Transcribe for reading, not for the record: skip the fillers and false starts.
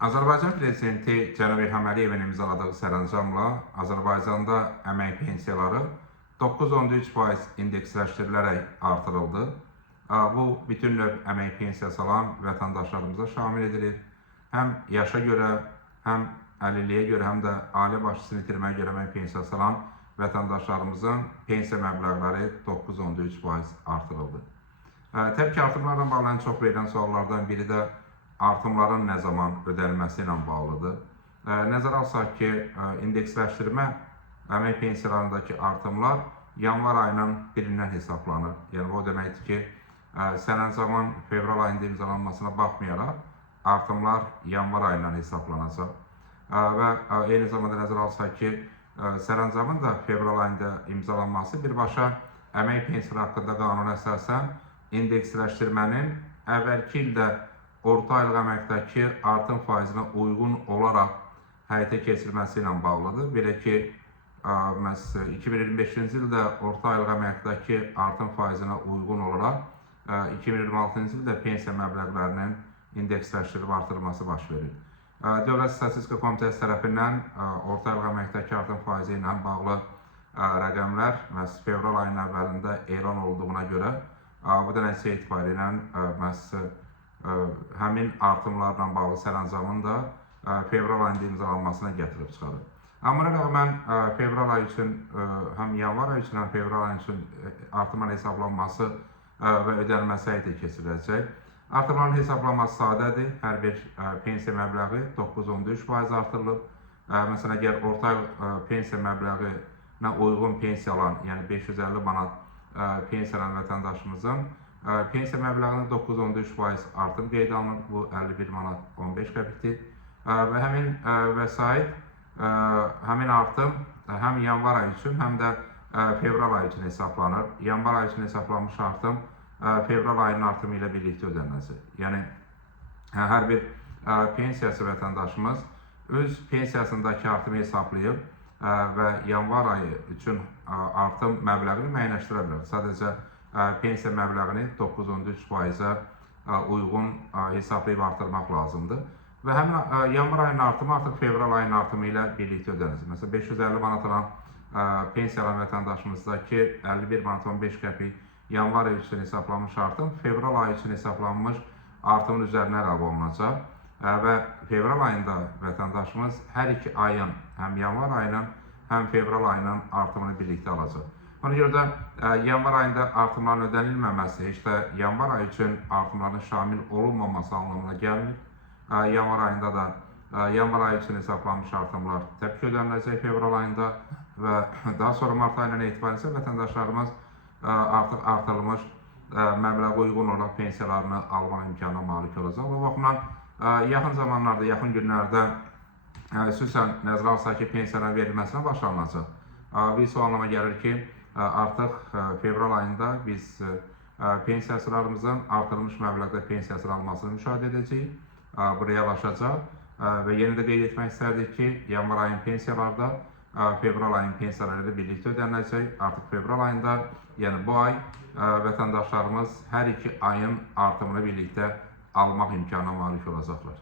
Azərbaycan Prezidenti Cənab İlham Əliyevin imzaladığı sərəncamla Azərbaycanda əmək pensiyaları 9,3% indeksləşdirilərək artırıldı. Bu, bütün növ əmək pensiyası alan vətəndaşlarımıza şamil edilir. Həm yaşa görə, həm əlilliyə görə, həm də ailə başçısını itirməyə görə əmək pensiyası alan vətəndaşlarımızın pensiya məbləğləri 9,3% artırıldı. Təbii ki, artımlarla bağlı ən çox verilən suallardan biri də artımların nə zaman ödənilməsi ilə bağlıdır. Nəzərə alsaq ki, indeksləşdirmə əmək pensiyalarındakı artımlar yanvar ayının 1-dən hesablanır. Yəni, o deməkdir ki, sərəncamın fevral ayında imzalanmasına baxmayaraq, artımlar yanvar ayından hesablanacaq. Və eyni zamanda nəzərə alsaq ki, sərəncamın da fevral ayında imzalanması birbaşa əmək pensiyaları haqqında qanuna əsasən indeksləşdirmənin əvvəlki ildə orta aylıq əməkdəki artım faizinə uyğun olaraq həyata keçirilməsi ilə bağlıdır. Belə ki, 2025-ci ildə orta aylıq əməkdəki artım faizinə uyğun olaraq 2026-cı ildə pensiya məbləğlərinin indeksləşdirilib artırılması baş verir. Dövlət Statistika Komitəsi tərəfindən orta aylıq əməkdəki artım faizi ilə bağlı rəqəmlər fevral ayının əvvəlində elan olduğuna görə bu da nəticə etibarilə həmin artımlarla bağlı sərəncamın da fevral ayında imzalanmasına gətirib çıxarır. Amma buna rəğmən fevral ayı üçün, həm yanvar ayı üçün, həm fevral ayı üçün artımların hesablanması və ödənilməsi həyata keçiriləcək. Artımların hesablanması sadədir. Hər bir pensiya məbləği 9,3% artırılıb. Məsələn, əgər orta pensiya məbləğinə uyğun pensiya alan, yəni 550 manat pensiya alan vətəndaşımızın pensiya məbləğinin 9,3% artım qeydə alınır. Bu 51 manat 15 qəpikdir. Və həmin vəsait, həmin artım həm yanvar ayı üçün, həm də fevral ayı üçün hesablanır. Yanvar ayı üçün hesablanmış artım fevral ayının artımı ilə birlikdə ödəniləcək. Yəni, hər bir pensiyası vətəndaşımız öz pensiyasındakı artımı hesablayıb və yanvar ayı üçün artım məbləğini müəyyənləşdirə bilər. Sadəcə pensiya məbləğini 9,3%-ə uyğun hesablayıb artırmaq lazımdır. Və həmin yanvar ayının artımı artıq fevral ayının artımı ilə birlikdə ödəniləcək. Məsələn, 550 manat alan pensiya alan vətəndaşımızdakı 51 manat 15 qəpik yanvar ayı üçün hesablanmış artım fevral ayı üçün hesablanmış artımın üzərinə əlavə olunacaq. Və fevral ayında vətəndaşımız hər iki ayın, həm yanvar ayının, həm fevral ayının artımını birlikdə alacaq. Ona görə də yanvar ayında artımların ödənilməməsi heç də yanvar ayı üçün artımların şamil olunmaması anlamına gəlmir. Yanvar ayında da yanvar ayı üçün hesablanmış artımlar təbii ki, ödəniləcək fevral ayında və daha sonra mart ayından etibarən isə vətəndaşlarımız artıq artırılmış məbləğə uyğun olaraq pensiyalarını alma imkanına malik olacaq. O baxımdan yaxın zamanlarda, yaxın günlərdə xüsusən nəzərə alsaq ki, pensiyaların verilməsinə başlanılacaq. Bir o anlama gəlir ki, artıq fevral ayında biz pensiyasılarımızın artırılmış məbləğdə pensiyasını almasını müşahidə edəcəyik. Bu reallaşacaq və yenə də qeyd etmək istərdik ki, yanvar ayının pensiyalarda fevral ayının pensiyaları ilə birlikdə ödəniləcək. Artıq fevral ayında, yəni bu ay vətəndaşlarımız hər iki ayın artımını birlikdə almaq imkanına malik olacaqlar.